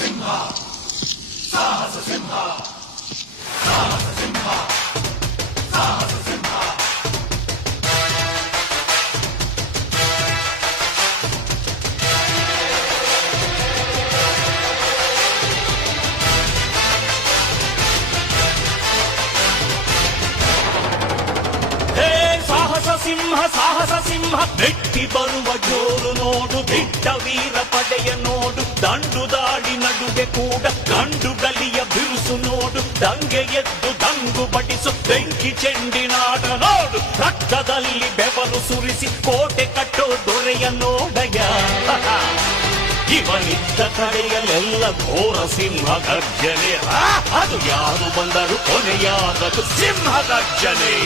ಸಿಂಹ ಸಾಹಸ ಸಿಂಹ ಮೆಟ್ಟಿ ಬರುವ ಜೋರು ನೋಡು, ಬಿಟ್ಟ ವೀರ ಪಡೆಯ ನೋಡು, ದಂಡು ದಾಡಿ ನಡುವೆ ಕೂಡ ಗಂಡು ಗಲಿಯ ಬಿರುಸು ನೋಡು, ದಂಗೆ ಎದ್ದು ದಂಗು ಬಡಿಸು ಬೆಂಕಿ ಚೆಂಡಿನಾಡ ನೋಡು, ರಕ್ತದಲ್ಲಿ ಬೆವರು ಸುರಿಸಿ ಕೋಟೆ ಕಟ್ಟೋ ದೊರೆಯ ನೋಡಯ. ಇವನಿದ್ದ ಕಡೆಯಲ್ಲೆಲ್ಲ ಘೋರ ಸಿಂಹ ಗರ್ಜನೆ, ಅದು ಯಾರು ಬಂದರು ಕೊನೆಯಾದದು ಸಿಂಹ ಗರ್ಜನೆ.